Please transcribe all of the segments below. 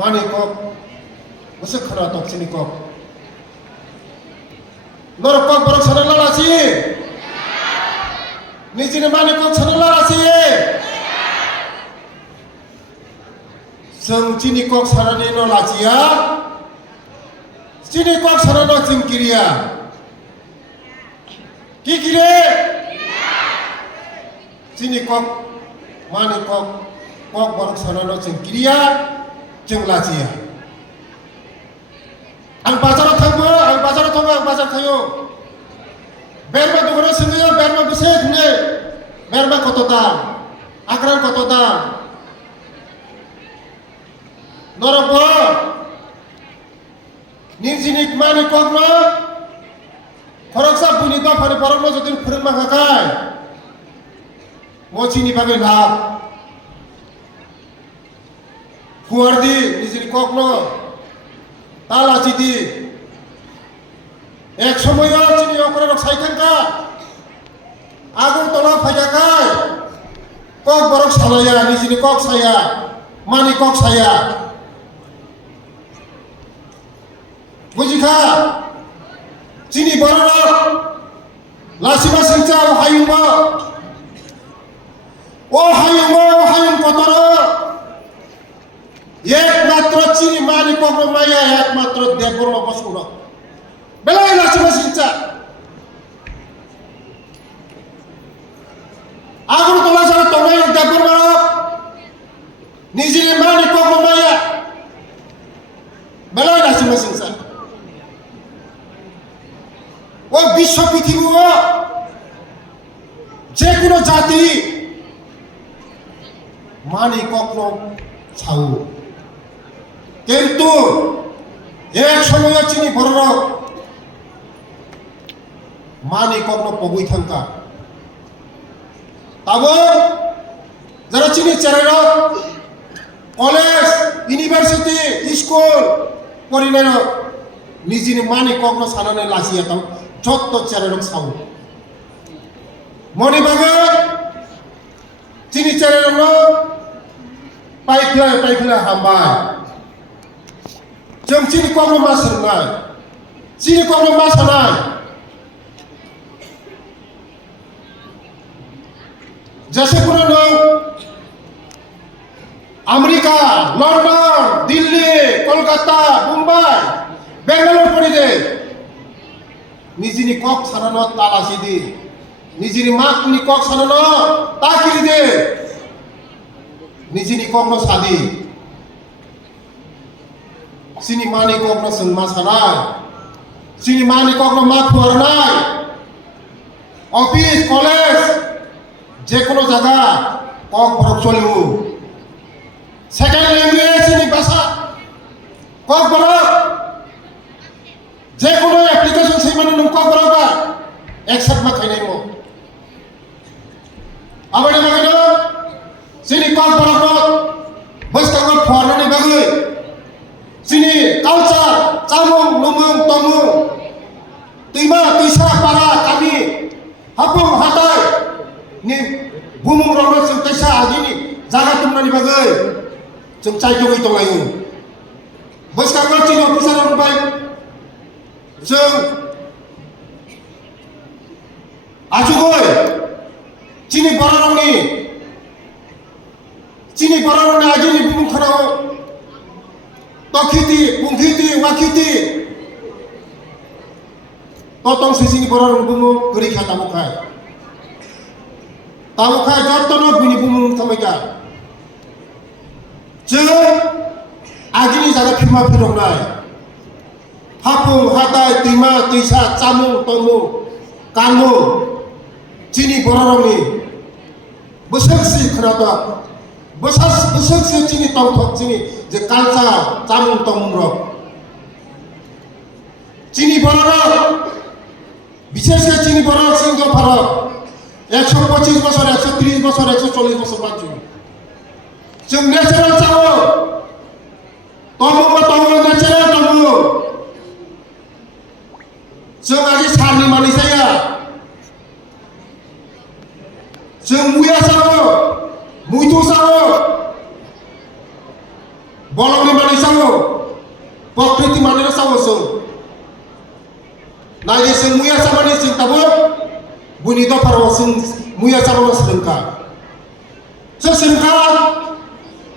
mani kok masa khana tok sini kok norok kok borok sana lalasi nijini mani kok sana lalasi seng cini kok sana ni no lacia cini kok sana no cingkiria kikire cini kok mani kok borok sana no cingkiria cing lacia ang bazar thangbo ang bazar thayo berma dogoro singiyo berma bise thune berma koto dam akran koto dam norokbo ninjinik mani kokno khoroksa buni da phani parokno jodin phurma khakai mochini bagai lab fuardi ninjinik kokno তালাচি দি এক সময় চিনি অকরের সাইখানকা আগুন তলা ফাইকাকায় cock বরক সালাইয়া নিজেনি cock সাইয়া মানি cock সাইয়া বুঝিখা চিনি বড় লাসিবা সিংচা ও হায়ুম কতর একমাত্র চিনি মানি কখনো মাইয়া একমাত্র দেববর্ম বসুর বেলায় লাসিবা সিংচা আগুন তোলা যাবে তোমায় দেববর্ম নিজে মানি কখনো মাইয়া বেলায় লাসিবা সিংচা ও বিশ্ব পৃথিবী যে কোনো জাতি মানি কখনো ছাউ কিন্তু এক সময় চিনি বড় মানি কখনো পবই থাকা তাবো যারা চিনি চেরার কলেজ ইউনিভার্সিটি স্কুল করিলেন নিজে মানি কখনো সানানে লাসিয়া তাও যত চেরার ছাউ মণিবাগে চিনি চেরার পাইখলা হামবাই जों चिनि कखनो मा सोंनाय चिनि कखनो मा सानाय जैसे কোনো लोग अमेरिका लंडन दिल्ली कलकाता मुंबई बेंगालुरु पड़िदे निजिनि कक सानानो तालासि दि निजिनि माकनि कक सानानो ताकिरि दे निजिनि कखनो सादि sini mani kokno seng masanai sini mani kokno mat fuarnai office college je kono jaga kok borok cholu second language sini basa kok borok je kono application sei mani num kok borok ba accept ma khainai mo abade magino sini kok borok bas kok fuarnai bagai sini culture camung lumung tomung tima tuisa para kami hapung hatai ni bumung rono sing tuisa agini jaga tumnani bagai sing cai jogi tonglayu bos kago cino pisaran bai sing ajugoi cini bororoni agini bumung kharao Tokiti, Pungkiti, Wakiti, Totong sisini borong bungu gerika tamukai jotono bini bungu tamega. Je agini jaga phima phirongnai hapung hatai tima tuisa camung tomu kamu cini bororongni besarsi khrata besarsi cini tongthok cini যে culture চামুং তমুং rock চিনি বড় বিশেষ করে চিনি বড় সিংহ ফারক 125 বছর 130 বছর 140 বছর বাঁচু जों ন্যাচারাল চাও তমু ন্যাচারাল তমু जों আজি সারনি মানিসায়া जों মুয়া চাও মুইতো চাও bolongni mani sango prokriti mani na sango so nai sing muya samani sing tabo buni do paro sing muya samani sengka so sengka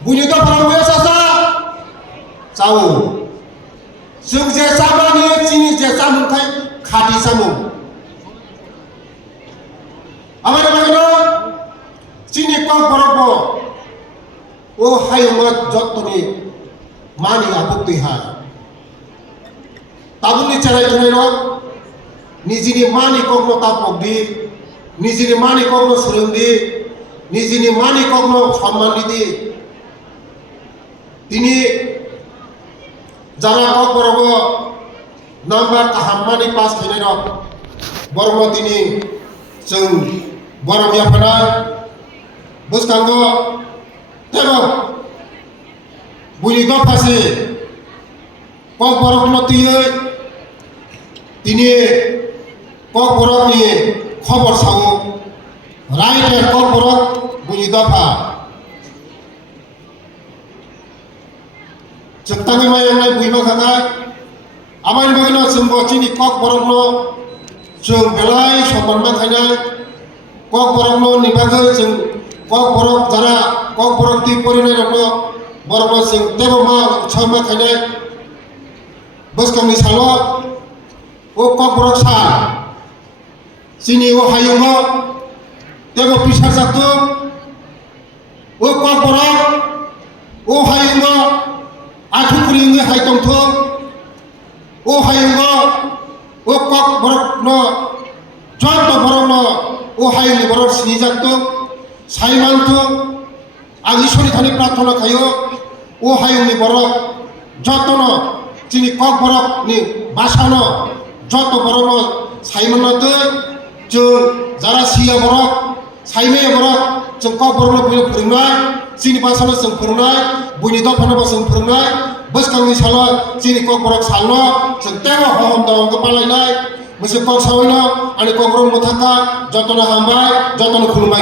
buni do paro muya sasa sawo sing je samani chini je samung kai khati samung amara bagno chini kok borokbo o haymat jottoni mani apukti ha tabuni charai tunai ro nijini mani kokno tapokdi nijini mani kokno surungdi nijini mani kokno সম্মান di tini jara kok borokbo number kahammani pas kene ro bormo tini जों बरमियाफोरा बुसखांगो तेरो बुनि दफासे कक बरकनो तियै तिनि कक बरकनि खबर सावो रायते कक बरक बुनि दफा जोंतांनि मायनाय बुइमा खानाय आमाय बागनो जों बचिनि कक बरकनो जों बेलाय सम्मान खायनाय कक बरकनो निबागै जों कक बरक जारा कक बरक ति परिनाय रखनो बरकनो जों तेबो मा छमा खायनाय बसखांनि सालो ओ कक बरक सा सिनि ओ हायुङो तेबो पिसा जातु ओ कक बरक ओ हायुङो आथुक्रिनि हायतंथो ओ हायुङो o kok borok no joto borok no o haili borok sini jakto saiman to agi sori thani prarthana khayo o hayuni borok joto no chini kok borok ni basano joto borok no saiman no to jung jara sia borok saime borok jung kok borok no bini phurungnai chini basano jung phurungnai buni dofano bo jung phurungnai बसखांनि सालो चिनि कक बरक सालनो जों तेबो हम दं पालायनाय मोनसे कक सावैनो आनि कक बरक मुथाखा जतन हामबाय जतन खुलुमबाय